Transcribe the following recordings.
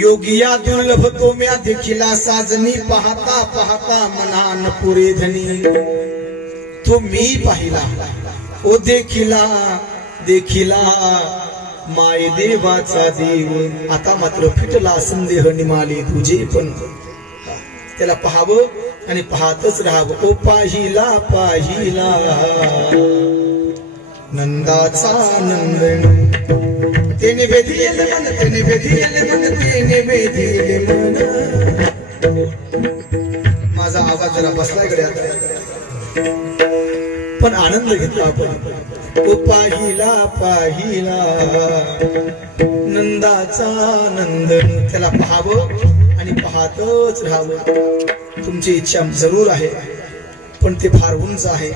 योगिया दुर्लभ तो म्या देखिला साजनी पाहता पाहता मनान पुरे धनी तो मी पाहिला ओ देखिला देखिला माय देवाचा देव आता मात्र फिटला संदेह निमाली तुझे पण त्याला पाहावं आणि पाहतच राहावं ओ पाहिला पाहिला नंदाचा नंदन तेने वेधिले मन तेने वेधिले मन तेने वेधिले मन माझा आवाज जरा बसलाय गड्या पण आनंद घेतला आपण ओ पाहिला पाहिला नंदाचा नंदन त्याला पाहावं आणि पाहतच राहावं तुमची इच्छा जरूर आहे पण ते फार उंच आहे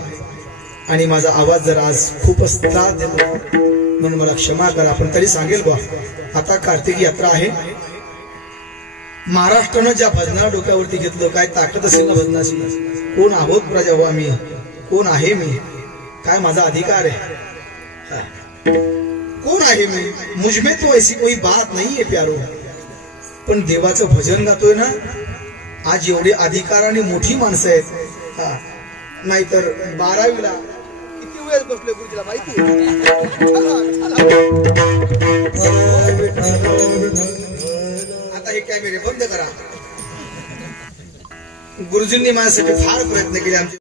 आणि माझा आवाज जरा आज खूपच त्रास देतो म्हणून मला क्षमा करा पण तरी सांगेल बा आता कार्तिक यात्रा आहे महाराष्ट्रानं ज्या भजनाला डोक्यावरती घेतलं काय ताकद असेल ना भजनाची कोण आहोत प्रजा हो आम्ही कोण आहे मी काय माझा अधिकार आहे कोण आहे मी मुझमें तो ऐसी कोई बात नहीं है प्यारो पण देवाचं भजन गातोय ना आज एवढे अधिकाराने मोठी माणसं आहेत नाहीतर 12वीला किती वेळ बसले गुरुजीला माहिती आता हे कॅमेरे बंद करा गुरुजींनी माझ्यासाठी फार प्रयत्न केले आमचे